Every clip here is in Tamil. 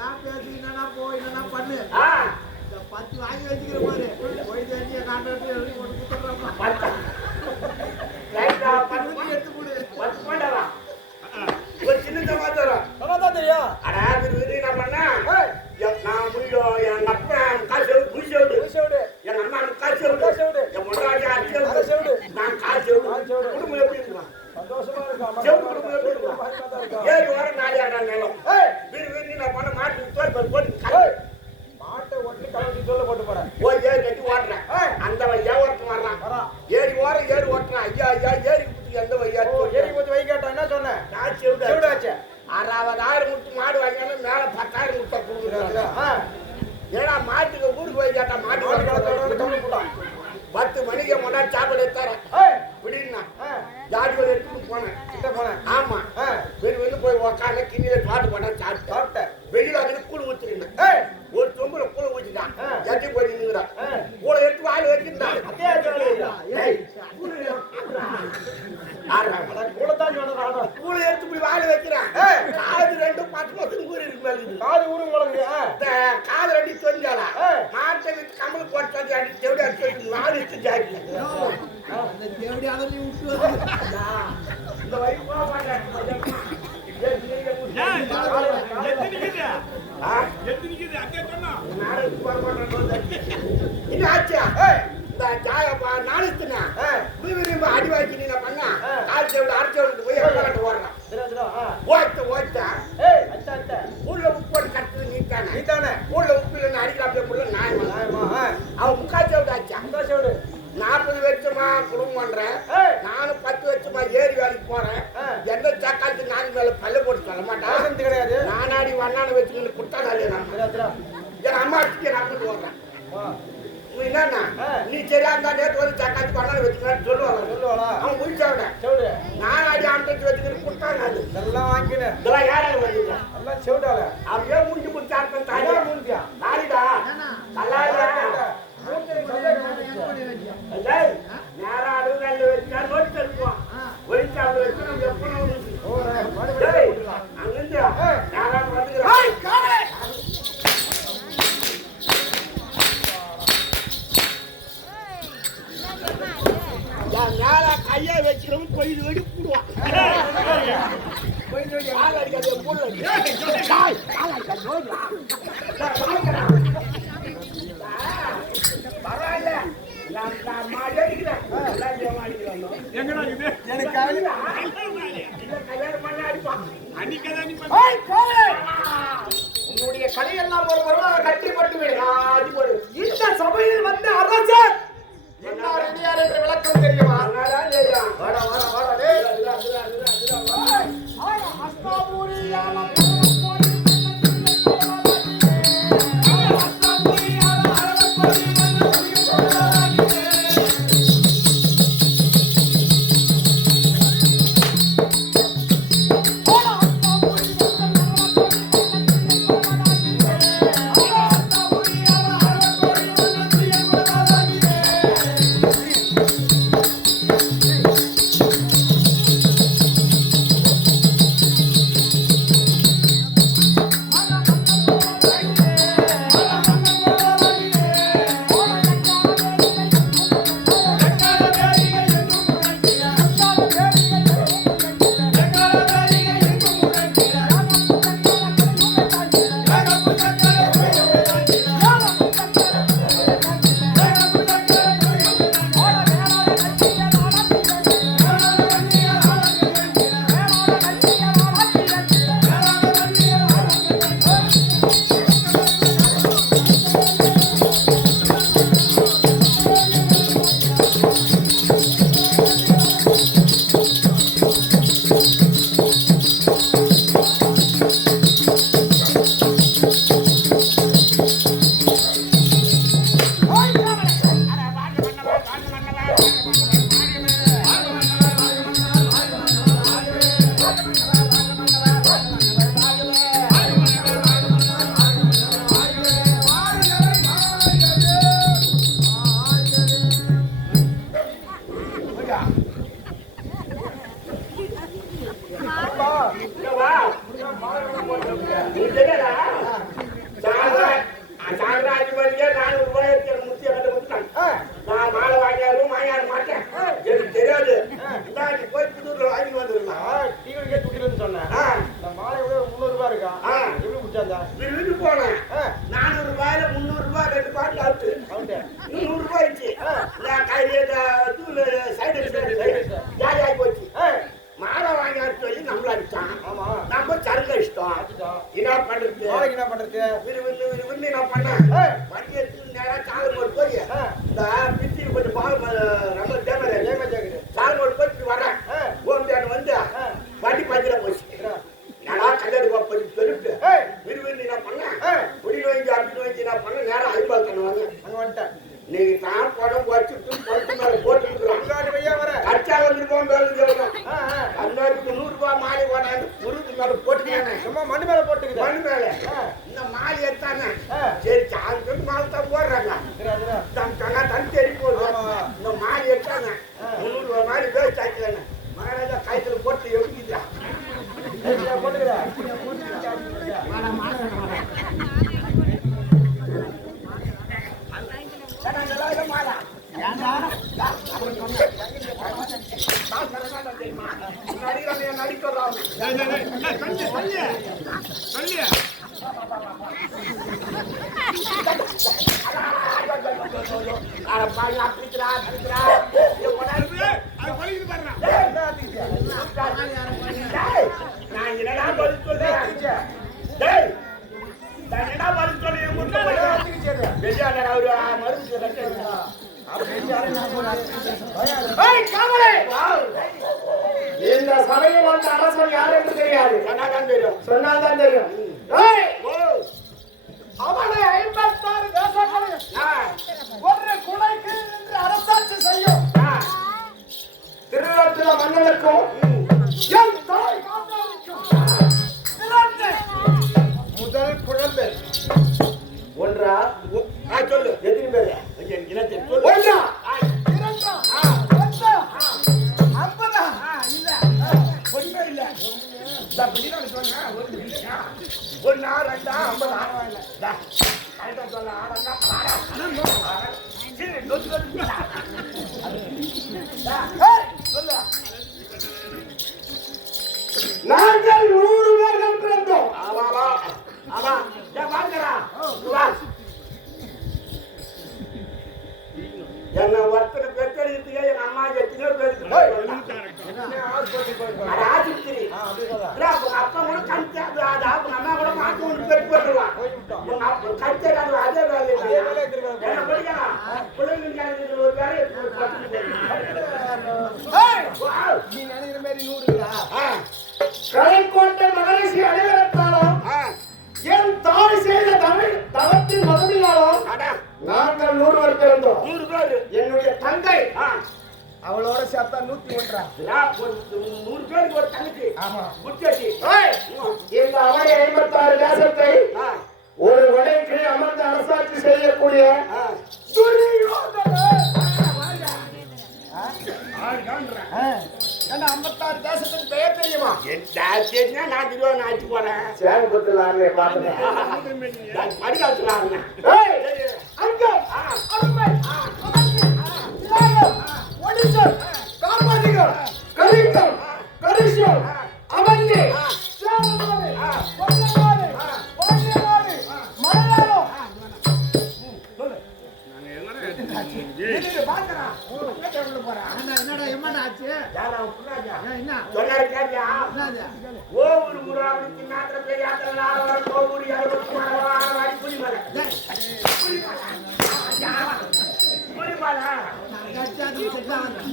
நான் பேசி என்னன்னா போய் என்னன்னா பண்ணு. இந்த 10 வாங்கி வச்சுக்கிற மாதிரி போய் தண்ணியை கான்ட்ராக்ட் எழுதி போட்டு கொடுத்துட்றாங்க. எடுத்து கொடு 10 போடவா ஒரு சின்ன சமாச்சாரம் அதான் தெரியும். அடா விருது என்ன பண்ணா நான் முடியோ என் அப்பா காசு புடிச்சோடு எங்க அம்மா காசு என் முன்னாடி அரிசி நான் காசு குடும்பம் எப்படி இருக்கலாம் சந்தோஷமா இருக்கா? குடும்பம் எப்படி இருக்கலாம்? 7 வாரம் 4 ஆடா நிலம் விருது நான் பண்ண மாட்டு தோல் போட்டு மாட்டை ஒட்டி கலட்டி தோல்ல போட்டு போறேன். ஓ ஏறி கட்டி ஓட்டுறேன். அந்த வழியா ஓட்டு வர்றான். ஏறி ஓட்டுறான். ஐயா ஏறி குத்தி எந்த வழியா ஏறி குத்தி வை கேட்டா என்ன சொன்னேன்? நான் செவிடாச்சு 60,000 முட்டு மாடு வாங்கினாலும் மேல 10,000 முட்டை கொடுக்குறாங்க. ஏன்னா மாட்டுக்கு ஊருக்கு போய் கேட்டா மாட்டு 10 மணிக்கு முன்னாடி சாப்பாடு எடுத்தாரன் விடுனா ஜாடி எடுத்துட்டு போனேன். ஆமா வெளியே போய் உக்காந்து கிண்ணில பாட்டு போட்டா சாப்பிட்டேன். வெளியில வந்து கூழ் ஊத்துறேன். ஒரு தொம்புல கூழ ஊத்திட்டான். எட்டி போய் நின்னுறான். கூழ எடுத்து வாயில வச்சிருந்தான். கூழ எடுத்து போய் வாயில வைக்கிறான். காது 2 10 ஊர் இருக்கு மேல காது ஊரும் குழந்தை காது 2 தொஞ்சாலா மாட்டை கமல் போட்டு அடிச்சு எப்படி அடிச்சு 4 இச்சு ஜாக்கி அந்த தேவடி அதனை விட்டு இந்த வயசு போக மாட்டேன். அடி வாங்கி நீ பண்ணா அரைச்சவனுக்கு போய் ஓட்ட ஊர்ல உப்பு போட்டு கட்டுறது நீத்தானே ஊர்ல உப்பு இல்லைன்னு அடிக்கிறாப்பே முடியல நியாயமா அவன் முக்காச்சவடு ஆச்சா 40 வருஷமா குடும்பம் பண்றேன். நானும் 10 வருஷமா ஏரி வேலைக்கு போறேன். எந்த சாக்காலத்துக்கு நான் மேல பல்ல போட்டு சொல்ல மாட்டேன் கிடையாது. நானாடி வண்ணான வச்சுக்கிட்டு குட்டாதாலே என் அம்மா அடிச்சுட்டு நான் போடுறேன். என்னன்னா நீ சரியா இருந்தா நேற்று வந்து சாக்காத்து பண்ணாலும் வச்சுக்கலான்னு சொல்லுவாங்க. அவன் முடிச்சவன நானாடி ஆண்டு வச்சுக்கிட்டு குட்டாது எல்லாம் வாங்கினேன். இதெல்லாம் யாராவது வந்து எல்லாம் செவிடால அப்படியே முடிஞ்சு முடிச்சாரு தாயா முடிஞ்சா நாரிடா கல்லாடா நேரம் அடுவில் வச்சா நோட்டு தருவோம். ஒழிச்சாவில் வச்சு நம்ம எப்போ அங்கிருந்து யாராவது வந்துக்கிறோம். மேல கையா வச்சுக்கிறவங்க கொய்து வெடி போடுவான். கால் அடிக்காது பரவாயில்ல உன்னுடைய கலையெல்லாம் ஒரு வருவாங்க கட்டிப்பட்டு இந்த சபையில் வந்த அரசர் என்னார் என்று விளக்கம் தெரியுமா? விரும்பி போனேன் 400 ரூபாயில 300 ரூபாய் 2 பாட்டில் அவுட்டு 100 ரூபாய் ஆயிடுச்சு நான் கையில சைடு ஜாலி ஆகி போச்சு மாலை வாங்கி சொல்லி நம்மள அடிச்சான் நம்ம சருங்க இஷ்டம் என்ன பண்றது விரும்பி நான் பண்ணேன் வண்டி எடுத்து நேரா சாலமோடு போய் இந்த பிச்சு கொஞ்சம் பால் ரொம்ப சாலமோடு போய் வரேன் ஓம்பியான் வந்து வண்டி பஞ்சில போச்சு நல்லா கல்யாணி பாப்பா சொல்லிட்டு விரும்பி நான் பண்ணேன் குடி வாங்கி அப்படி வாங்கி நான் பண்ணேன் நேரம் 50 கண்ணு வாங்க அங்க வந்துட்டேன் நீங்க தான் படம் வச்சுட்டு படுத்து மேல போட்டுருக்கோம் கச்சா வந்துருக்கோம் கண்ணாடிக்கு 100 ரூபாய் மாலை போனாங்க முருகு மேல போட்டுக்கானே சும்மா மண்ணு மேல போட்டுக்கிது மண்ணு மேல இந்த மாலை எடுத்தானே சரி சாந்து மாலை தான் போடுறாங்க தன் தெரி போடுறாங்க இந்த மாலை எடுத்தாங்க 300 ரூபாய் மாலை வேஸ்ட் ஆக்கிட்டாங்க மகாராஜா கைத்துல போட்டு எவ்வளோ போட்டுக்கிறா நான் என்னடா பதில் சொல்றேன் இந்த சபையில் வந்த அரசன் யார் என்று தெரியாது சொன்னால்தான் தெரியும் அவனை 56 தேசங்களில் ஒரு குலைக்கு என்று அரசாட்சி செய்யும் திருநெல்வேலி மன்னனுக்கும் என் தாய் காந்தாவுக்கும் முதல் குழந்தை ஒன்றா சொல்லு எத்தனை பேரு இனத்தில் சொல்லு ஒன்றா இரண்டா ஒன்றா 50 இல்ல ஒண்ணே இல்ல அப்படிதான் சொன்னா ஒண்ணா ரெண்டா 50 இல்ல கரெக்டா சொல்ல ஆடங்க சொல்லு நாங்கள் 100 பேர்கள் பிறந்தோம் ஆமாவா ஆமா வாங்கடா என்ன ஒருத்தர் பெற்றெடுக்கிறதுக்கு எங்க அம்மா எத்தனையோ பேருக்கு அப்பா கூட கணிச்சு அவங்க அம்மா கூட மாற்றி ஒன்று பெற்று போட்டுருவான் கணிச்சு அதே வேலை என்ன படிக்கலாம் பிள்ளைங்களுக்கு ஒரு வேலை நீ நினைக்கிற மாதிரி 100 கலைக்கோட்டை மகரிஷி அனைவரத்தாலும் என் தாய் செய்த தவத்தின் மதுமையாலும் நாங்கள் 100 பேர் பிறந்தோம் 100 பேர் என்னுடைய தங்கை அவளோட சேர்த்தா 101 100 பேருக்கு ஒரு தங்கச்சி ஆமா குட்டச்சி இந்த அவரை 56 தேசத்தை ஒரு வடைக்கு அமர்ந்து அரசாட்சி செய்யக்கூடிய துரியோதனன் 56 தேசத்தின் பெயர் தெரியுமா தெரியுமா நான் திருவாரூர் ஆட்சி போறேன் சேகபுரத்தில் பார்த்தேன் மடிகாலத்தில் அங்க ஒடிசா கார்மாதிகள் கரிகம் கரிஷம் அவந்தி சேவமானி வந்தமானி வாண்டியமானி மலையாளம் சொல்லு நீங்க பாக்கறா கேட்கல போறா என்னடா எம்மடா ஆச்சு யாரா புண்ணாஜா என்ன சொன்னாரு கேட்டியா என்னது ஓவூர் முராவதி நாத்திர பெரியாத்திர நாரவர கோவூர் யாரோ மாரவா அடிப்புடி மர புடி மர கச்சாது செல்லாம் டீ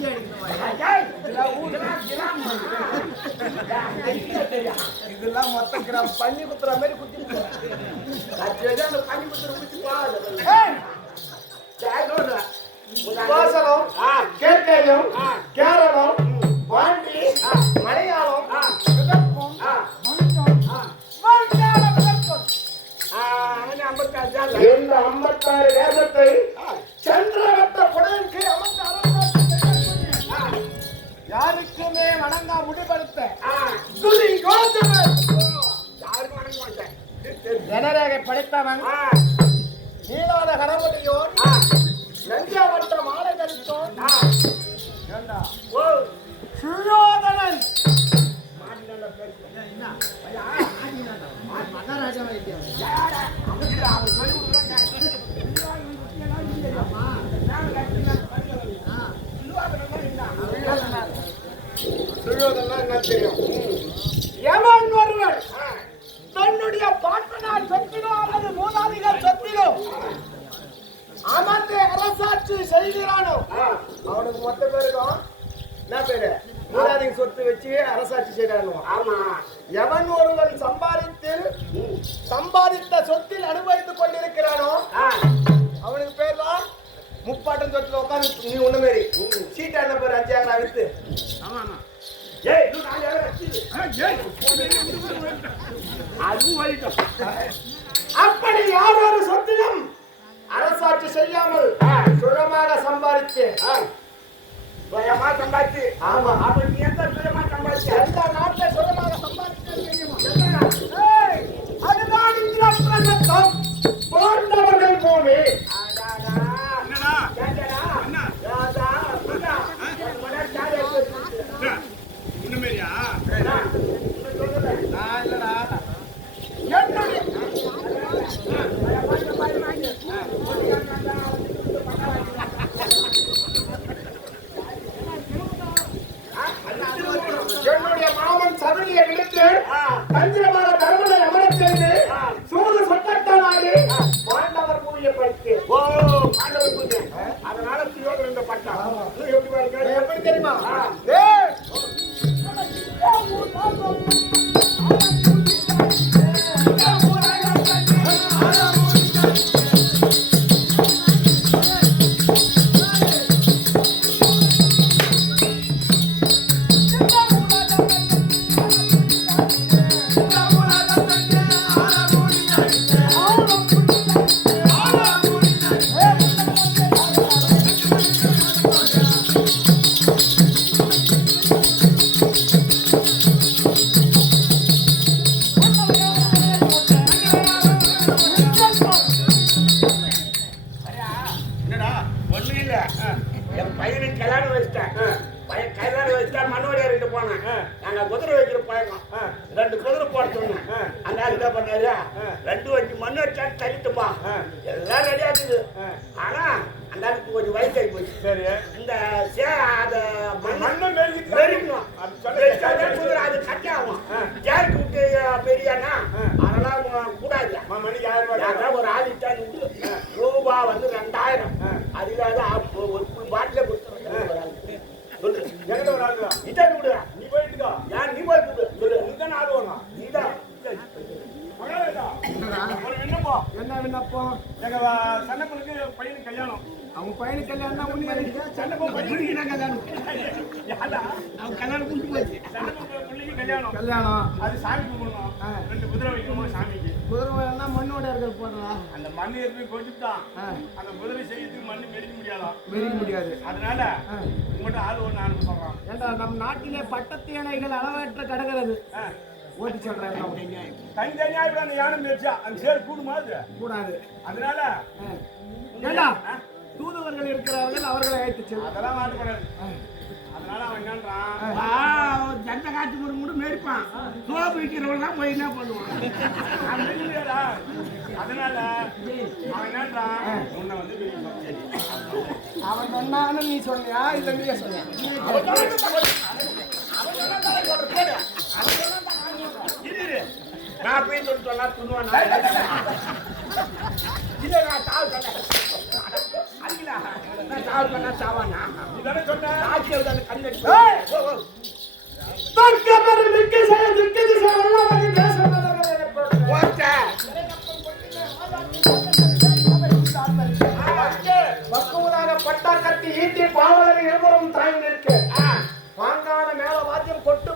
அடிக்கணும் இதெல்லாம் மொத்த கிராம் பண்ணி குத்துற மாதிரி குத்தி கச்சேரி அந்த பண்ணி குத்துற குத்தி பாரு வாசனம் கேட்கையும் கேரளம் பாண்டி மலையாளம் இந்த 56 தேசத்தை சந்திரவட்ட புடையனுக்கு யாருக்குமே வணங்கா முடிவெடுத்த ஜனரேகை படைத்தவன் நீலாத கணபதியோன் நஞ்சாவட்ட மாலை தரித்தோன் சுயோதனன் மகாராஜாவா இல்லையா? அவன் சொல்லி கொடுக்குறாங்க. சொல்லுவதெல்லாம் என்ன தெரியும்? எவன் ஒருவன் தன்னுடைய பாட்டனார் சொத்திலோ அல்லது மூதாதிகள் சொத்திலோ அமர்ந்து அரசாட்சி செய்கிறானோ அவனுக்கு மொத்த பேருக்கும் என்ன பேரு? மூதாதிக சொத்து வச்சு அரசாட்சி செய்யறானோ. ஆமா. எவன் ஒருவன் சம்பாதித்த சொத்தில் அனுபவித்துக் கொண்டிருக்கிறானோ அவனுக்கு பேர் தான் முப்பாட்டன் சொத்துல உட்காந்து நீ ஒண்ணு மாரி சீட்டா என்ன பேர் 5,000 வித்து. அப்படி யார் ஒரு சொத்திலும் அரசாட்சி செய்யாமல் சுயமாக சம்பாதித்து சுயமா சம்பாதிச்சு. ஆமா. அப்ப நீ எந்த சுயமா சம்பாதிச்சு? எல்லா நாட்டில சுயமாக சம்பாதிக்க தெரியுமா? அதுதான் இந்திரா பிரதேசம் போன்றவர்கள் பூமி. என்னுடைய மாமன் சபரியை விடுத்து தந்திரமாக தர்மனை அமரச் செய்து சூது சொட்டத்தானாகி பாண்டவர் பூமியை படித்து பாண்டவர் பூஜை. அதனால தியோகர் இந்த பட்டா எப்படி தெரியுமா? என் பையனுக்கு கல்யாணம் வச்சுட்டேன். பையன் கல்யாணம் வச்சுட்டா மண்ணோடியார்கிட்ட போனேன். நாங்க குதிரை வைக்கிற பழக்கம். 2 குதிரை போட சொன்னேன். அந்த ஆள் என்ன பண்ணாரு? 2 வண்டி மண்ணு வச்சாட்டு தள்ளிட்டுப்பா. எல்லாம் ரெடியா இருக்குது. ஆனா அந்த ஆளுக்கு கொஞ்சம் வயசாகி போச்சு. சரி. இந்த மண்ணை மெரிக்கணும். குதிரை அது கட்டி ஆகும். ஜாக்கி விட்டு பெரியானா அதெல்லாம் கூடாது. ஒரு ஆதித்தான் ரூபா வந்து 2000. அதுக்காக ஒரு பாட்டில கொடுத்துருவேன். சொல்லு எங்கிட்ட ஒரு ஆள் இட்டா விடுறா. நீ போயிட்டுக்கோ. யார் நீ போயிட்டு சொல்லு. நீதான் ஆள் வரணும். நீதான் ஒரு விண்ணப்பம். என்ன விண்ணப்பம்? எங்க சன்னப்பனுக்கு பையனுக்கு கல்யாணம். அவங்க பையனுக்கு கல்யாணம் தான் முன்னே சன்னப்பன் பையனுக்கு கல்யாணம். யாரா அவன் கல்யாணம் முடிஞ்சு போச்சு. சன்னப்பன் பிள்ளைக்கு கல்யாணம். அது சாமி கும்பிடணும். 2 குதிரை வைக்கணும் சாமிக்கு. குதிரை வேணா மண்ணோடையர்கள் போடுறா. அந்த மண்ணு எடுத்து கொடுத்துட்டான். அந்த குதிரை செய்யறதுக்கு மண்ணு மெரிக்க முடியாதான். மெரிக்க முடியாது. அதனால உங்கள்கிட்ட ஆள் ஒன்று அனுப்ப சொல்றான். ஏண்டா நம் நாட்டிலே பட்டத்து யானைகள் அளவற்ற கடக்கிறது. ஓட்டி சொல்றேன். தனித்தனியா இப்ப அந்த யானை மேய்ச்சா அந்த சேர் கூடுமா? அது கூடாது. அதனால ஏண்டா தூதுவர்கள் இருக்கிறார்கள், அவர்களை அழைத்து செல்லும். அதெல்லாம் மாட்டக்கூடாது. அதனால அவன் என்னன்றான்? ஜந்த காட்டு முறை மேய்ப்பான். சோப்பு வைக்கிறவெல்லாம் போய் என்ன பண்ணுவான்? அதனால அவன் என்னன்றான்? உன்னை வந்து அவன் சொன்னான்னு நீ சொன்னியா இல்ல நீ சொன்னியா? நான் போய் சொன்னா துணுவான். இல்ல நான் தாவ் சொன்னேன். அதுங்களா நான் தாவ் பண்ணா சாவானா? இதானே சொன்னேன். ஆட்சியில் தான் கண்ணடி. பட்டா கட்டி ஈட்டி பாவலர் இருவரும் தாங்கி நிற்க வாங்கான மேல வாத்தியம் கொட்டு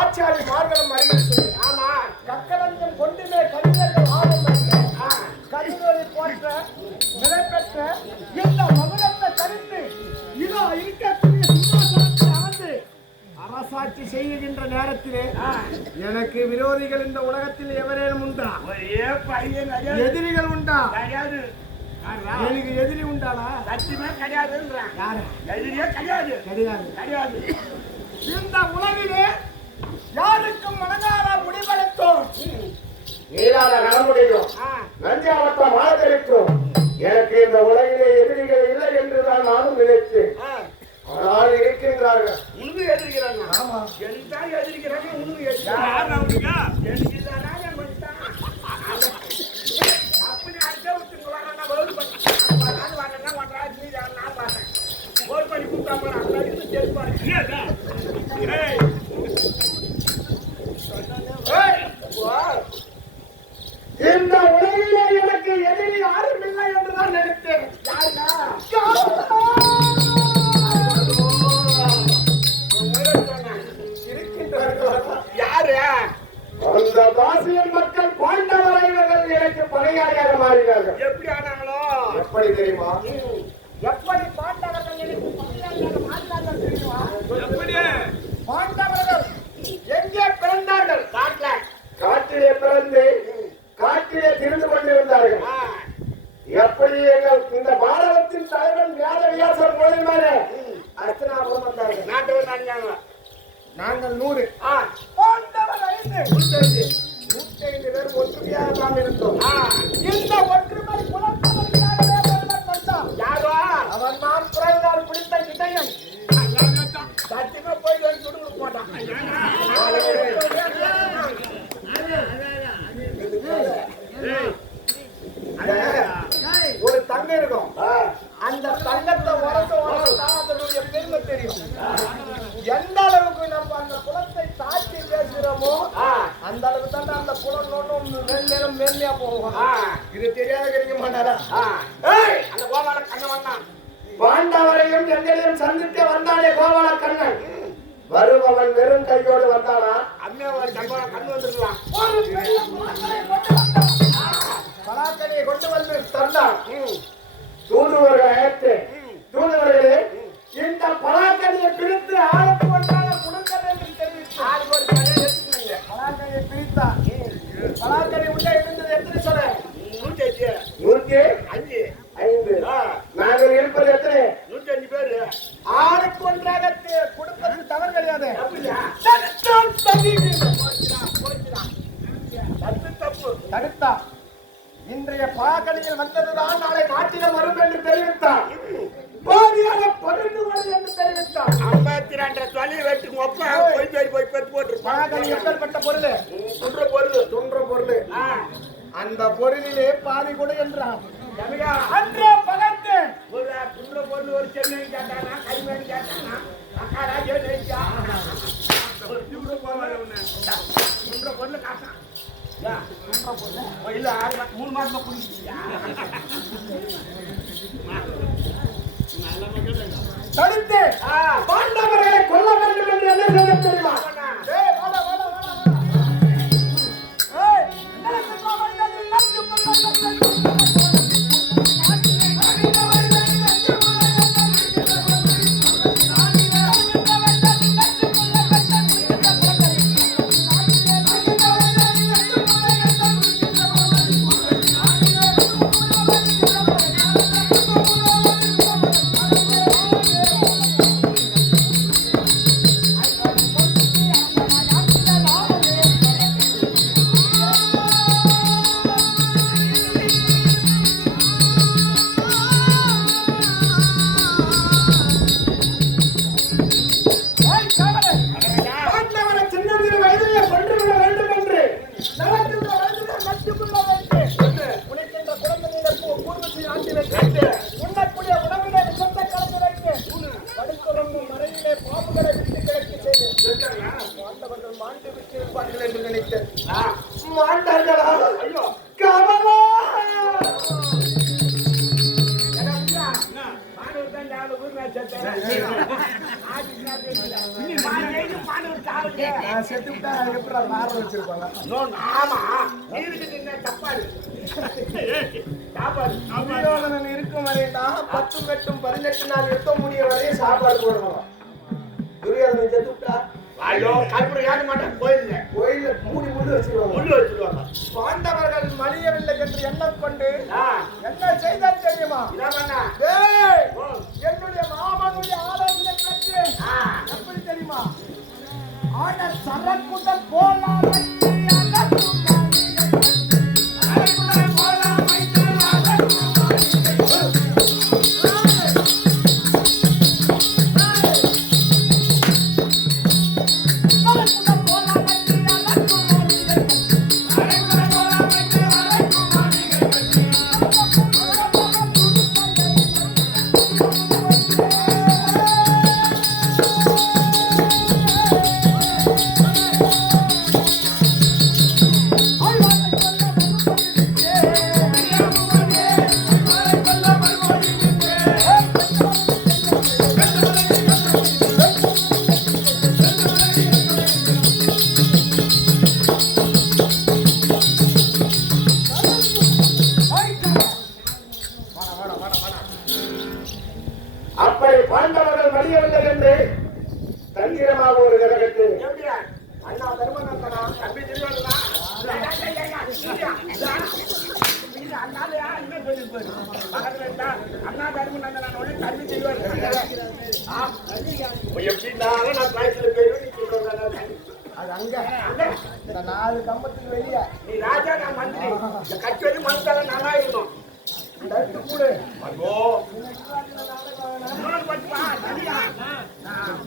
ஆச்சாரி மார்களும் அறிஞர் சொல்லி ஆமா கக்கலஞ்சம் கொண்டுமே கவிஞர்கள் ஆர்வம் கவிஞர்களை போன்ற நிலை பெற்ற இந்த மகுடத்தை கருத்து இதோ இருக்கக்கூடிய சிம்மாசனத்தில் அமர்ந்து அரசாட்சி செய்கின்ற நேரத்திலே எனக்கு விரோதிகள் இந்த உலகத்தில் எவரேனும் உண்டா? ஒரே பையன் எதிரிகள் உண்டா? கிடையாது. யாருடா? எனக்கு எதிரி உண்டானா? சத்தியமே கிடையாதுன்றான். யாரு? எதிரியே கிடையாது. கிடையாது. கிடையாது. இந்த உலகிலே யாருக்கும் மனதார முடிவெடுத்தோம் நீராட நலமுடையும் நஞ்சாவட்ட மாதரிக்கும் எனக்கு இந்த உலகிலே எதிரிகள் இல்லை என்றுதான் நானும் நினைத்தேன். ஆனால் இருக்கின்றார்கள். உனக்கு எதிர்க்கிறாங்க. ஆமா. எனக்கு தான் எதிர்க்கிறாங்க. உனக்கு யாருடா உனக்கு? எனக்கு இல்லைன்னா என் மனுஷன். அப்படி அடிச்சா விட்டுங்க வரேன்னா வரும் வராது வரேன்னா வராது நீ நான் பார்த்தேன். ஒரு படி கூப்பிட்டா போறேன். அந்த அடிச்சு சேர்ப்பாரு. ஏடா? ஏய், இந்த உலகிலே எனக்கு எதிரி யாரும் இல்லை என்றுதான் நினைத்தேன். யாரு? அந்த பாசியன் மக்கள் பாண்டவர்கள் எனக்கு பகையாளியாக மாறினார்கள். எப்படி ஆனாங்களோ? எப்படி தெரியுமா? எப்படி பாண்டவர்கள் எனக்கு பகையாளியாக மாறினார்கள் தெரியுமா? எப்படி? பாண்டவர்கள் எங்கே பிறந்தார்கள்? காட்டுல. காட்டிலே பிறந்து காட்டிலே திரிந்து கொண்டிருந்தார்கள். எப்படி எங்கள் இந்த பாரதத்தின் தலைவன் வேதவியாசர் மூலியமாக அர்ச்சனாபுரம் வந்தார்கள். நாட்டவர் நாங்க. நாங்கள் 100 பாண்டவர் 105 பேர் ஒற்றுமையாக நாம் இருந்தோம். இந்த ஒற்றுமை குலத்தவர்களாகவே ஒருவன் வந்தான். யாரோ? அவன் நான் பிறந்தால் பிடித்த இதயம். சத்தியமா போய் சுடுக்கு போட்டான். ஒரு தங்கம் இருக்கும். அந்த தங்கத்தை உரசம் அதனுடைய பெருமை தெரியும். எந்த அளவுக்கு நம்ம அந்த குலத்தை தாக்கி பேசுகிறோமோ அந்த அளவுக்கு தான் அந்த குலம் ஒன்றும் மேலும் மேன்மையா போகும். இது தெரியாத கிடைக்க மாட்டாரா? அந்த கோபால கண்ணன் வந்தான். பாண்டவரையும் எங்களையும் சந்தித்து வந்தானே கோபால கண்ணன். வருபவன் வெறும் கையோடு வந்தானா? அம்மையா ஒரு சம்பளம் கண்ணு வந்துருக்கலாம். ஒரு பெரிய பலாக்கனியை கொண்டு வந்து தந்தான். தூதுவர்களே, தூதுவர்களே, இந்த பலாக்கனியை பிரித்து ஆளுக்கு ஒன்றாக கொடுக்க வேண்டும் தெரிவித்து ஆளுக்கு ஒரு கண்ணை எடுத்துக்கோங்க. பலாக்கனியை பிரித்தான். பலாக்கனி உள்ளே இருந்தது எத்தனை சொல்ல? 105. 105. நாங்கள் இருப்பது எத்தனை? 105 பேரு. ஆளுக்கு ஒன்றாக கொடுப்பது தவறு கிடையாது. அப்படியா? தப்பு. தடுத்தா இன்றைய பலாக்கனியில் வந்ததுதான் நாளை நாட்டிடம் வரும் என்று தெரிவித்தார். பாதியாக 12 என்று தெரிவித்தார். 52 தொலை வெட்டுங்க. ஒப்பா போய் பெத்து போட்டு பலாக்கனி எப்பேற்பட்ட பொருள்? துன்ற பொருள். அந்த பொருளிலே பாதி கொடு என்றான். அன்றே பகத்து ஒரு துன்ற பொருள் ஒரு சென்னை கேட்டானா கை மேலே கேட்டானா அக்காடா ஏறிச்சா துன்ற பொருள் காட்டான். இல்ல 3 மாசமா குடிச்சியா? தடுத்து பாண்டவர்களை கொல்ல வேண்டும் என்று என்ன செய்ய தெரியுமா? இருக்கும் வரைதான் 10 கட்டும் 18 நாள் யுத்தம் முடிய வரையும் சாப்பாடு போடணும். துரியோதனன் செத்துட்டா ஐயோ கற்பூரம் ஏற்ற மாட்டேன் கோயில்ல கோயில மூடி முள்ளு வச்சிருவாங்க. பாண்டவர்கள் மடியவில்லை என்று எண்ணம் கொண்டு ஆ, என்ன செய்தால் தெரியுமா? என்ன பண்ண? டேய், ஓ, என்னுடைய மாமனுடைய ஆலோசனை பெற்று ஆ, எப்படி தெரியுமா? ஆன சரக்குட்ட போலாம் அப்படி பாண்டவர்கள் மடியவில்லை என்று தந்திரமாக ஒரு கிரகத்தில் எப்படியா? அண்ணா தர்மநந்தனா தம்பி திருவண்ணா? அண்ணாலையா? என்ன சொல்லிருப்பாரு? பக்கத்துல இருந்தா அண்ணா தர்மநந்தனான உடனே தம்பி திருவண்ணா. ஆ, எப்படின்னாலும் நான் காய்ச்சல போயிடும். நீ சொல்றதா? அது அங்க இந்த 4 கம்பத்துக்கு வெளியே நீ ராஜா, நான் மந்திரி. இந்த கட்சி வரைக்கும் மனுஷால நல்லா இருக்கணும். தட்டு கூடு ஐயோ, இன்னொரு பட்டுமா? தனியா?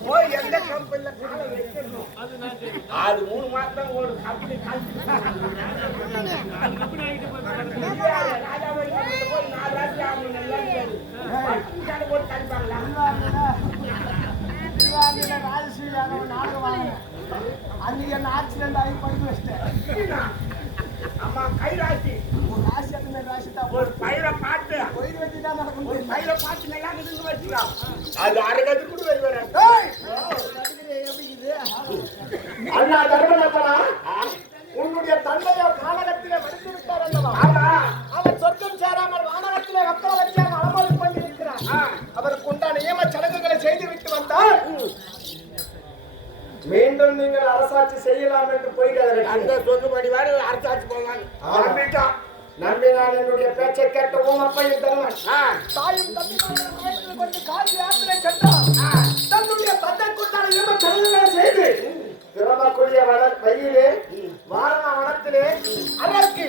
போய் எந்த கம்பெனில காலை வைக்கணும்? அது 3 மாசம் தான் ஒரு கம்பெனி காய்ச்சி ராஜா போய் 4 ராஜா ஆகணும். எல்லாம் சரி. 10 காலை போட்டு கழிப்பாங்களா? திருவாரூர்ல ராஜஸ்ரீயாக நாடகம் வாங்கினேன். அன்னைக்கு என்ன ஆக்சிடென்ட் ஆகி படுத்து வச்சிட்டேன். அம்மா கைராசி ஒரு ராசி அந்த ராசி தான் ஒரு பயிரை பார்த்து போய் வச்சு தான் நடக்கும். ஒரு பயிரை பார்த்து நல்லா இருந்து வச்சுக்கலாம். அது அரைக்கத்து கூட வெளியே ஏய், எப்படி இது? அண்ணா தர்மநந்தனா உன்னுடைய தந்தையோ கானகத்திலே மடித்து விட்டார் அல்லவா? ஆமா. அவர் சொர்க்கம் சேராமல் வானகத்திலே மக்களை வச்சு அவர் அலமோதி கொண்டிருக்கிறார். அவருக்கு உண்டான நியம சடங்குகளை செய்து விட்டு வந்தால் மீண்டும் நீங்கள் அரசாட்சி செய்யலாம் என்று போய்கிறார்கள். அந்த சொத்துப்படி வேறு அரசாட்சி போவாங்க. நம்பிட்டான். நம்பினான் என்னுடைய பேச்சை கேட்ட உன் அப்பையும் தருவன். தாயும் தந்தையும் வயிற்றில் கொண்டு காசி யாத்திரை சென்றார். தன்னுடைய தந்தைக்குண்டான நியம சடங்குகளை செய்து திறமக்கூடிய வழியிலே வாரண வனத்திலே அதற்கு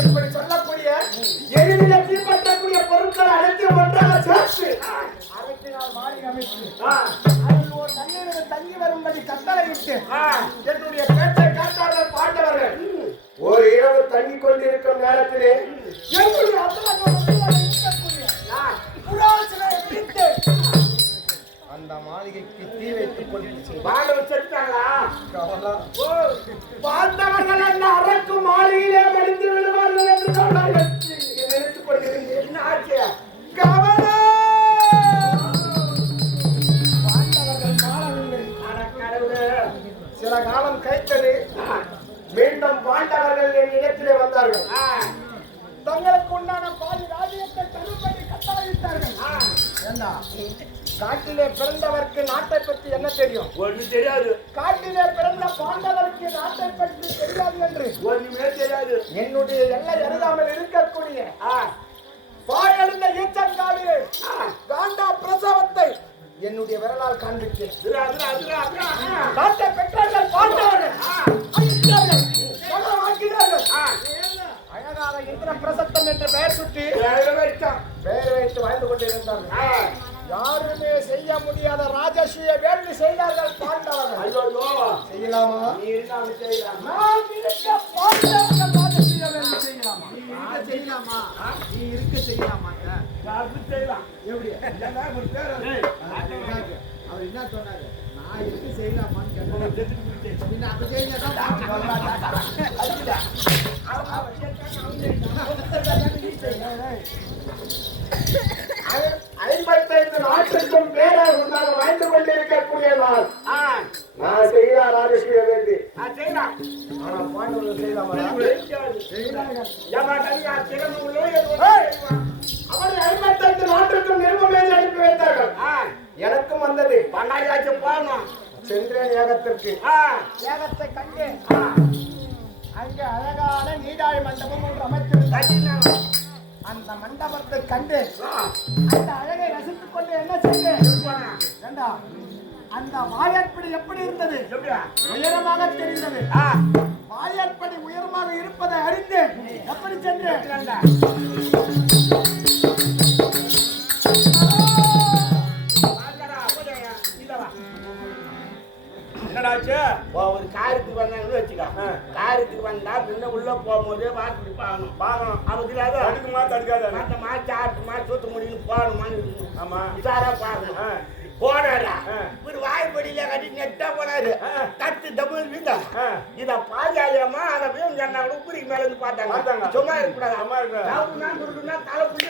இப்படி சொல்லக்கூடிய எளிதில் தீப்பற்றக்கூடிய பொருட்களை அனைத்து ஒன்றாக சேர்த்து அரசினால் மாளிகை அமைத்து அதில் ஒரு தண்ணீரில் தங்கி வரும்படி கட்டளையிட்டு என்னுடைய பேச்சை கேட்டார்கள் பாண்டவர்கள். ஒரு இரவு தங்கிக் கொண்டிருக்கும் நேரத்திலே என்னுடைய இருக்கக்கூடிய புறாசிலை பிடித்து அந்த மாளிகைக்கு தீ வைத்துக் கொண்டு வாழ வச்சிருக்காங்களா? பாண்டவர்கள் அந்த அரக்கு மாளிகையிலே மடிந்து விடுவார்கள் என்று சொன்னார்கள். நினைத்துக் கொண்டிருந்தேன். என்ன ஆச்சு? கவனம்! பாண்டவர்கள் மாளவில்லை. அட கடவுளே. சில காலம் கழித்தது. மீண்டும் பாண்டவர்கள் என் இடத்திலே வந்தார்கள். தங்களுக்கு உண்டான பாதி ராஜ்யத்தை தரும்படி கட்டளையிட்டார்கள். ஏண்டா, காட்டிலே பிறந்தவருக்கு நாட்டை பற்றி என்ன தெரியும்? ஒண்ணும் தெரியாது. காட்டிலே பிறந்த பாண்டவருக்கு நாட்டை பற்றி தெரியாது என்று ஒண்ணுமே தெரியாது. என்னுடைய எல்லை அருகாமல் இருக்கக்கூடிய பாயடைந்த ஈச்சங்காடு காண்டா பிரசவத்தை என்னுடைய விரலால் காண்பித்தேன். நாட்டை பெற்றார்கள் பாண்டவர்கள். அழகாக இந்திர பிரசத்தம் என்று பெயர் சுட்டி பெயர் வைத்து வாழ்ந்து கொண்டிருந்தார்கள். யாருமே செய்ய முடியாத ராஜசூய வேள்வி செய்தார்கள் பாண்டவர்கள். செய்யலாமா? நான் இருக்க பாண்டவர்கள் ராஜசூய வேள்வி செய்யலாமா? செய்யலாமா? நீ இருக்க செய்யலாமா? எப்படி அவர் என்ன சொன்னாரு? நான் இருக்க செய்யலாமான்னு கேட்டாங்க. அப்ப செய்ய 55 நாட்டுக்கும் பேராக உண்டாக வாழ்ந்து கொண்டிருக்கக்கூடிய நாள் நான் செய்யலாம் ராஜசூய வேண்டி. ஆனா பாண்டவர்கள் செய்யலாமா? அவரை 55 நாட்டுக்கும் நிருபம் எழுதி அனுப்பி வைத்தார்கள். எனக்கும் வந்தது. பண்டாரியாச்சும் போகணும். சென்றேன் ஏகத்தை மண்டபத்திற்கு ஏகத்தை கண்டு அங்கே அழகான நீடாழி மண்டபம் ஒன்று அமைத்திருந்தார். அந்த மண்டபத்தை கண்டு அந்த அழகை ரசித்துக் கொண்டு என்ன செய்தேன்? அந்த வாயற்படி எப்படி இருந்தது? உயரமாக தெரிந்தது. வாயற்படி உயரமாக இருப்பதை அறிந்து எப்படி சென்றேன்? என்னடாச்சு? ஒரு காரியத்துக்கு வந்தாங்கன்னு வச்சுக்கோ. காரியத்துக்கு வந்தா முன்ன உள்ள போகும்போதே வாசப்படி பார்க்கணும். அவத்துல தடுக்குமா தடுக்காத? அந்த மாச்சு ஆட்டுமா சூத்த முடியும் போகணுமான்னு இருக்கணும். ஆமா, உஷாரா பார்க்கணும். போனாரா ஒரு வாய்ப்படியில கட்டி நெட்டா போனாரு. கட்டு டபுள் வீந்தா இத பாஜாலியம்மா அதை போய் சொன்னா கூட உப்புரிக்கு மேல இருந்து பார்த்தாங்க. சும்மா இருக்கக்கூடாது. அம்மா இருக்கா தலை புள்ளி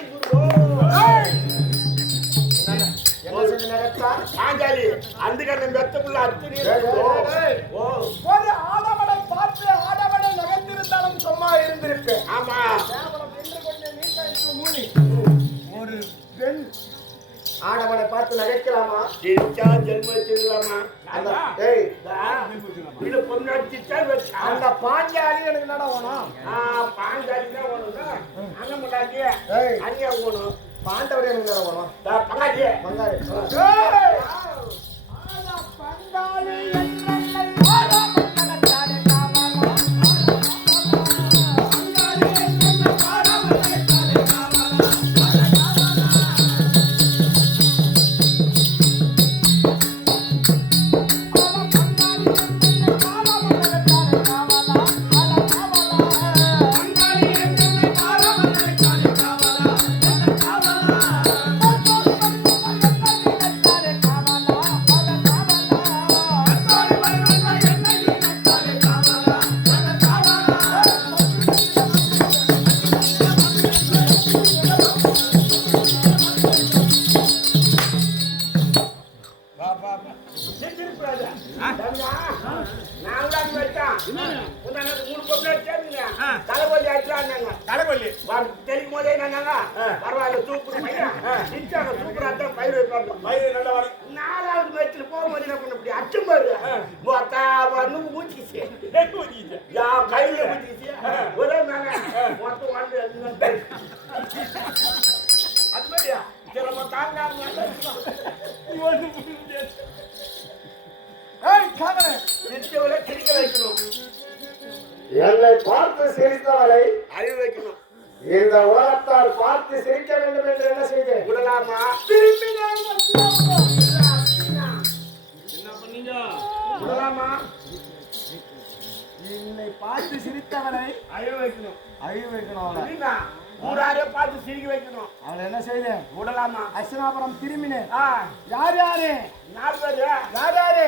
பாஞ்சாலி அந்த கண்ணன் வெத்தப்புள்ள அத்துணி ஒரு ஆடவனை பார்த்து ஆடவனை நகர்ந்திருந்தாலும் சும்மா இருந்திருப்பேன். ஆமா, ஒரு பெண் ஆடவனை பார்த்து நகைக்கலாமா? சிரிச்சா ஜென்மச்சிடலாமா? இது பொண்ணடிச்சா அந்த பாஞ்சாலி எனக்கு நடவணும். பாஞ்சாலி தான் ஓணும்னா அண்ணன் முன்னாடி அண்ணியா ஓணும். பாண்டவர் எனக்கு நடவணும். பங்காளி பங்காளி தலைவலி ஆயிடுறாங்க. தலைவலி தெரியும் போதே என்னங்க பரவாயில்ல சூப்பர் பையன் சூப்பரா தான் பயிர் வைப்பாங்க. பயிர் நல்ல வாழை. 4வது மேட்ச்ல போகும்போது என்ன பண்ண முடியும்? அச்சும் பாரு ஊச்சிச்சு யா கையில ஊச்சிச்சு ஒரே மேல மொத்தம் வந்து அது மாதிரியா நம்ம தாங்க சிரிக்க வைக்கணும். என்னை பார்த்து சிரித்தவளை அறிவு வைக்கணும். இந்த உலகத்தால் பார்த்து சிரிக்க வேண்டும் என்று என்ன செய்தேன்? விடலாமா? என்ன பண்ணீங்க? விடலாமா? என்னை பார்த்து சிரித்தவனை அறிவு வைக்கணும். அழிவு வைக்கணும். அவளை ஊராரே பார்த்து சிரிக்க வைக்கணும். அவளை என்ன செய்தேன்? விடலாமா? அஸ்தினாபுரம் திரும்பினேன். யார் யாரு 4 பேரு யாரு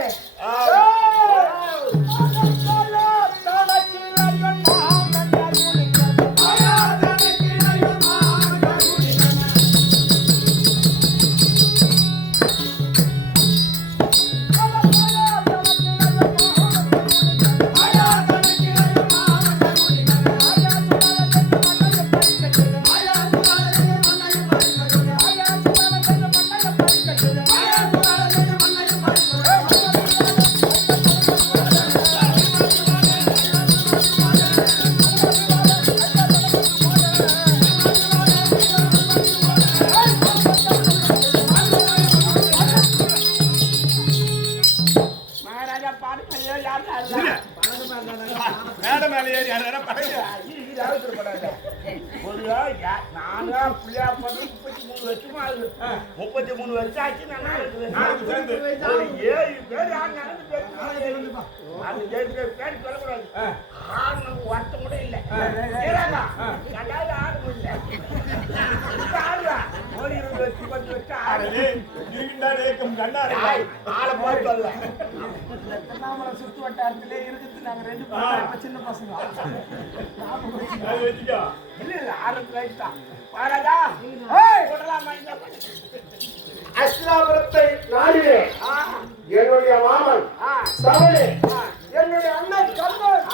மேடம் மேல ஏறி யாரா பழைய ஒரு நானா புள்ளியா 33 வருஷமா ஆகுது. 33 வருஷம் ஆச்சு. நாளைக்கு சேர்ந்து ஒரு 7 பேர் நடந்து பேர் அது 7 பேர் சொல்லக்கூடாது. ஆடு ஒருத்த கூட இல்லை. கடாது ஆடு முடியல. ஆடுவா ஒரு 20 வருஷம் 10 வருஷம் ஆடு ஆளை போய் சொல்ல திருவண்ணாமலை சுற்று வட்டாரத்திலே இருக்குது. நாங்க 2 பேரும் சின்ன பசங்க. இல்ல 6 வயசு தான். பாராஜா அஸ்தினாபுரத்தை நாடினே என்னுடைய மாமன் சவளே, என்னுடைய அண்ணன் கண்ணன்,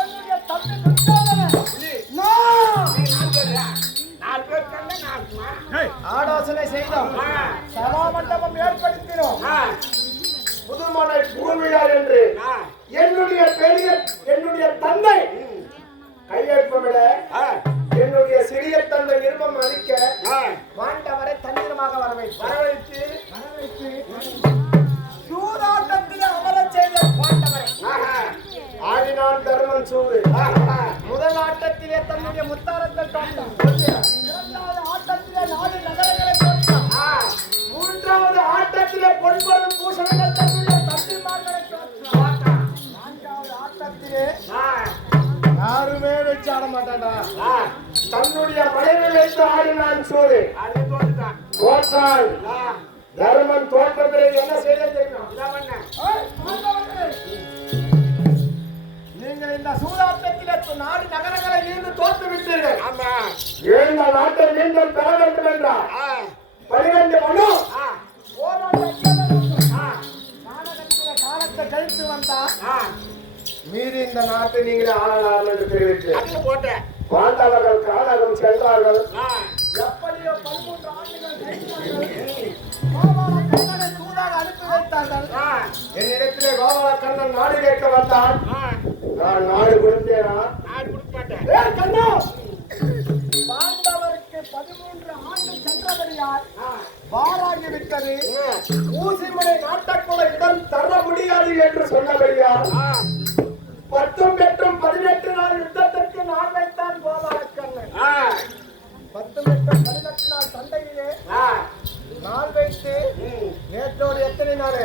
என்னுடைய தம்பி துச்சாதனன் ஆலோசனை செய்தோம். சபா மண்டபம் ஏற்படுத்தினோம். புதுமனை புகுவிழார் என்று என்னுடைய தந்தை கையெழுப்பமிட என்னுடைய சிறிய தந்தை விருப்பம் அளிக்க மாண்டவரை தண்ணீரமாக வரவைத்து சூதாட்டத்தில் அமரச் செய்த மாண்டவரை ஆடினான் தர்மன் சூடு. முதல் ஆட்டத்திலே தன்னுடைய முத்தாரத்தை காட்டான். இரண்டாவது ஆட்டத்திலே 4 நகரங்களை தோற்றான். மூன்றாவது ஆட்டத்திலே பொன்பொருள் பூசணங்கள் தன்னுடைய தம்பிமார்களை தோற்றான். 4வது ஆட்டத்திலே யாருமே வச்சு ஆட மாட்டான்டா. தன்னுடைய மனைவி வைத்து ஆடினான் சூடு. தோற்றான். தர்மன் தோற்ற பிறகு என்ன செய்ய தெரியும்? நீங்கள் இந்த சூதாட்டத்திலே 4 நகரங்களை இருந்து தோற்று விட்டீர்கள். எழுந்த நாட்டை மீண்டும் பெற வேண்டும் என்றார் 12 மனு காலத்தை கழித்து வந்தார். மீறி இந்த நாட்டை நீங்களே ஆளலாம் என்று தெரிவித்து பாண்டவர்கள் கானகம் சென்றார்கள். எப்படியோ 13 ஆண்டுகள் கழித்தார்கள். கோபால கண்ணனை சூதாக அனுப்பி வைத்தார்கள். என்னிடத்திலே கோபால கண்ணன் நாடு கேட்க வந்தான். நான் நாடு கொடுத்தேனா? கண்ணா, பாண்டவருக்கு 13 ஆண்டு சென்றபடியால் வாராகி விட்டது. ஊசிமலை நாட்டக்குள்ள இடம் தர முடியாது என்று சொன்னபடியால் 10 மற்றும் 18 நாள் யுத்தத்திற்கு நான் வைத்தான் கோபால கண்ணன். 10 மற்றும் 18 நாள் சண்டையிலே நாள் வைத்து நேற்றோடு எத்தனை நாள்?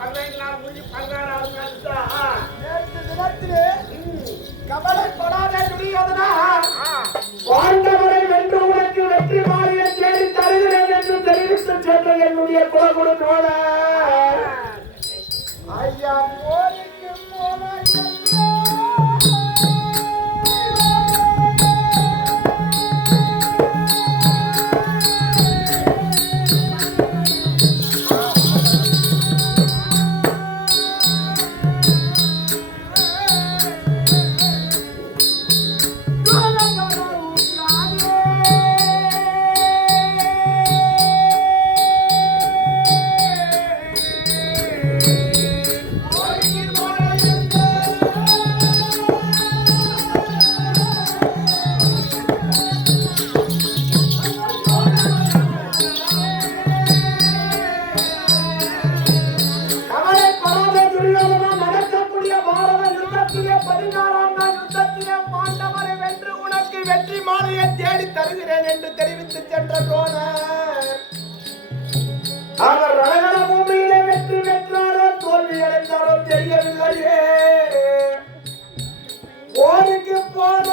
15 நாள் முடிஞ்சு 16 நாள் நேற்று தினத்திலே கவலைப்படாத துரியோதனா, பாண்டவரை வென்று உனக்கு வெற்றி மாறிய தேடி தருகிறேன் என்று தெரிவித்து சென்ற என்னுடைய குலகுரு தோழர் ஐயா போருக்கு போன தருகிறேன் என்று தெரிவித்து சென்ற தோழர் அவர் ரணகல பூமியிலே வெற்றி பெற்றாரோ தோல்வி அடைந்தாரோ தெரியவில்லையே. போருக்கு போன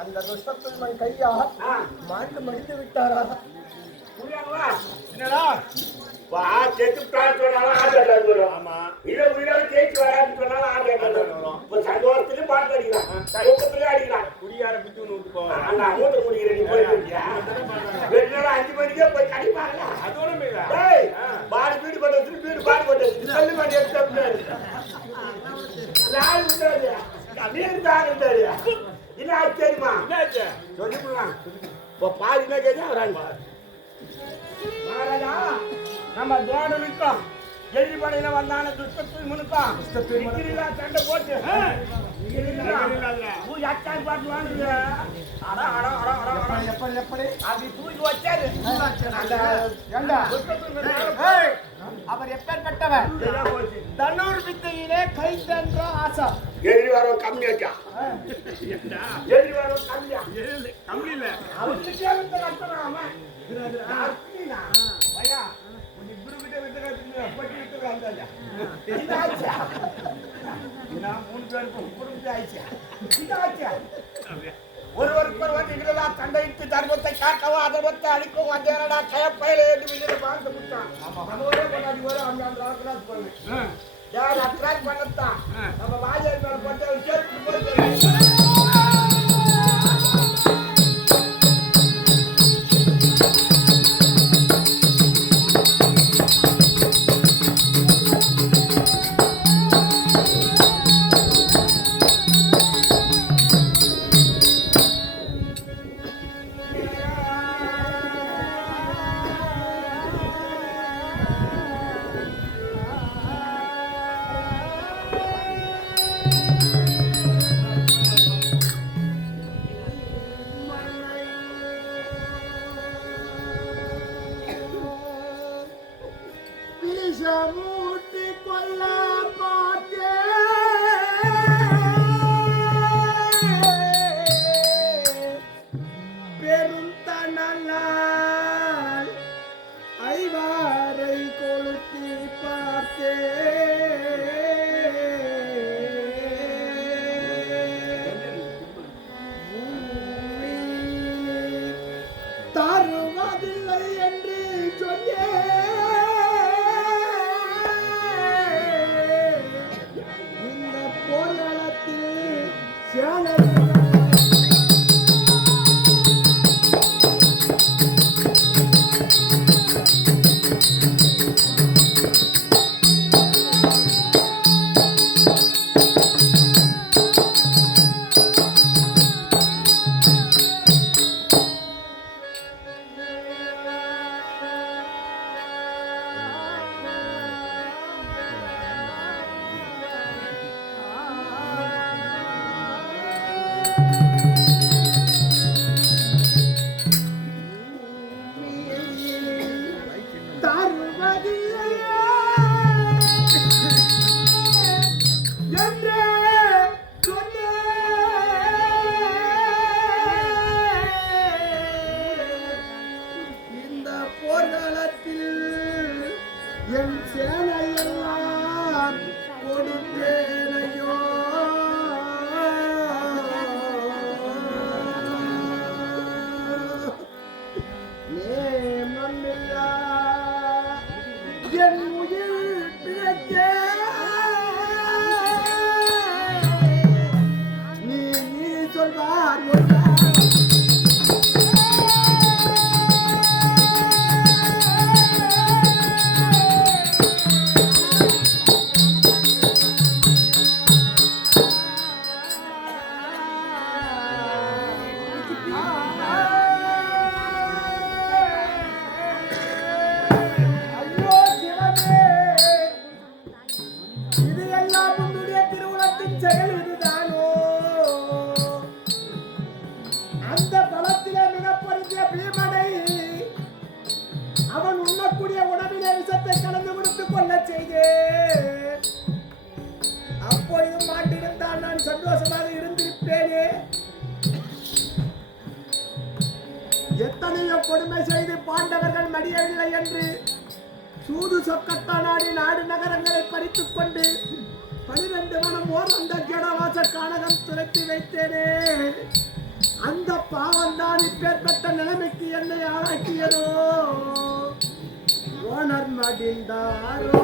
அந்த துஷ்டத்துள்மன் கையா மாண்டு மடிந்து விட்டாரா? என்னடா ஆமா இதை உயிரோட ஜெயிச்சு வரான்னு சொன்னாலும் ஆட்டம் இப்ப சந்தோஷத்துலயும் பாட்டு அடிக்கிறான் தூக்கத்திலயும் அடிக்கிறான் குடியார பிச்சு விட்டு போவான். அண்ணா மூத்த முடிக்கிற நீ போயிருக்கியா 5 மணிக்கே போய் கடிப்பாங்களா அதோட மேல பாடு வீடு போட்டு வச்சு வீடு பாடு போட்டு வச்சு சொல்லி மாட்டி எடுத்து நாலு விட்டாரு நீர் தான் இருந்தாரு என்ன ஆச்சு தெரியுமா என்னாச்சு? சொல்லிக்கலாம் இப்போ பாதி என்ன கேட்டா வராங்க மகாராஜா நம்ம தோடனுக்கும் எதிர்படையில வந்தான துஷ்டத்துள் முனுக்கும் சண்டை போட்டு பாட்டு வாங்குது எப்படி அது தூக்கி வச்சாரு அவர் எப்பேற்பட்டவர்? தனுர் வித்தையிலே கை சென்ற ஆசா. எதிரி வரும் கம்மியாச்சா? எதிரி வரும் கம்மியா? கம்மி இல்ல. அவருக்கு கேளுங்க கட்டணாம. பையா இப்ரு கிட்ட வித்த கட்டணும் பட்டி வித்த வந்தாயா? இதாச்சா? நான் 3 பேருக்கு குடும்பத்தை ஆயிச்சா? இதாச்சா? ஒருவருக்கு இதுல சண்டையிட்டு தர்மத்தை காட்டவோ அதர்மத்தை அழிக்கவும் வந்தேனடா கயப்பையில ஏற்றி விஜய பார்த்து விட்டான். நம்ம ஒரே கொண்டாடி வரும் அந்த ராக்கராஜ் போவேன். யார் அட்ராக்ட் பண்ணத்தான் நம்ம வாஜர் மேல போட்டு சேர்த்து போய் விஷமூட்டி கொல்ல பார்த்தே பெரும் தனலால் ஐவாரை கொளுத்தி பார்த்தே தருவதில்லை என்று சொல்லே இந்த போராட்டத்தில் சேலை என் சேனையெல்லாம் கொடுத்தேனையோ நேமமில்லா என் உயிர் பிழைக்க நீ சொல்வார் அவன் உண்ணக்கூடிய உணவிலே விஷத்தை கலந்து கொடுத்து கொள்ள செய்தே. அப்பொழுதும் மாட்டிருந்தால் நான் சந்தோஷமாக இருந்திருப்பேனே. எத்தனையோ கொடுமை செய்து பாண்டவர்கள் மடியவில்லை என்று சூது சொக்கத்தானாடி நாடு நகரங்களை பறித்துக் கொண்டு 12 மணம் ஓர் அந்த ஜடவாச கானகம் துரத்தி வைத்தேனே. அந்த பாவம் தான் இப்பேற்பட்ட நிலைமைக்கு என்னை ஆளாக்கியதோ. ஓனர் மடிந்தாரோ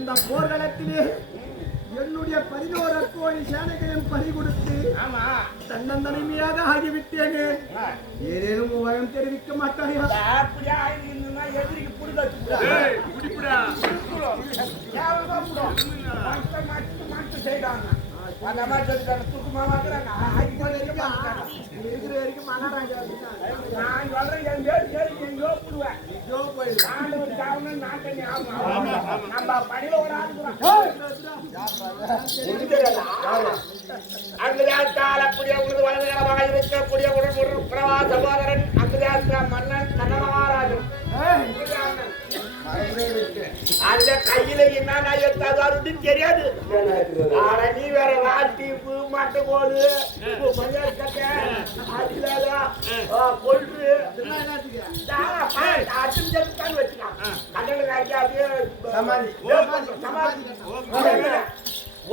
இந்த போர்க்களத்திலே என்னுடைய 11 கோடி சேனைகளையும் பறி கொடுத்து ஆமா தன்னந்தனிமையாக ஆகிவிட்டேனே. ஏதேனும் உபயம் தெரிவிக்க மாட்டாயா? அப்படியே ஆயிருந்தா எதிரிக்கு புடிச்சு ஏய் குடிப்புடா மாட்டு செய்தாங்க அந்த மாதிரி தூக்கமா மாத்துறாங்க இருக்கிற வரைக்கும் மகாராஜா நான் சொல்றேன் எங்கேயோ போடுவேன் நம்ம பணியில ஒரு அங்குதாத்தால் அப்படியே உனது வலதுகரமாக இருக்கக்கூடிய உடன் ஒரு பிரவா சகோதரன் அங்குதாத்தா மன்னன் கண்ணமகாராஜன் அந்த கையில என்ன எடுத்தாது தெரியாது. ஆனா நீ வேற ராட்டிப்பு மட்டக்கோடு கொன்று வச்சுக்கலாம்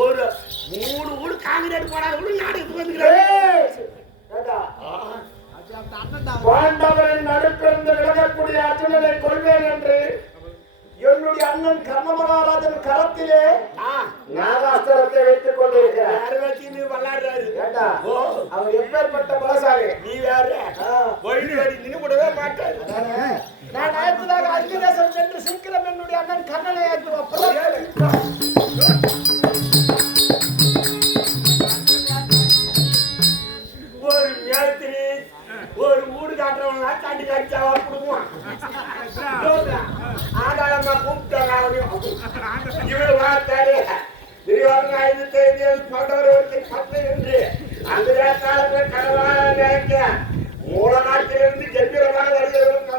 ஒரு 3 ஊடு காங்கிரீட் போடாத யாரு பாண்டவரின் நடுப்பிருந்து விலகக்கூடிய அர்ஜுனனை கொள்வேன் என்று என்னுடைய அண்ணன் கர்ணமகாராஜன் கரத்திலே நாகாஸ்திரத்தை வைத்துக் கொண்டிருக்கிறார். விளையாடுறாரு. அவர் எப்பேற்பட்ட பலசாலி. நீ வேற நின்று கூடவே மாட்டாரு. நான் அடுத்ததாக அங்கிதேசம் சென்று சீக்கிரம் என்னுடைய அண்ணன் கர்ணனை ஒரு நேரத்தில் ஒரு ஊடு காட்டுறவங்க தாண்டி காட்சியாவா கொடுக்குவான். ஆதாரமா கூப்பிட்டாங்க இவரு வார்த்தாரு திரிவாங்க 5 தேதியில் 10 என்று அந்த காலத்தில் கடவாக நினைக்க மூல நாட்டிலிருந்து கம்பீரமாக வருகிறவங்க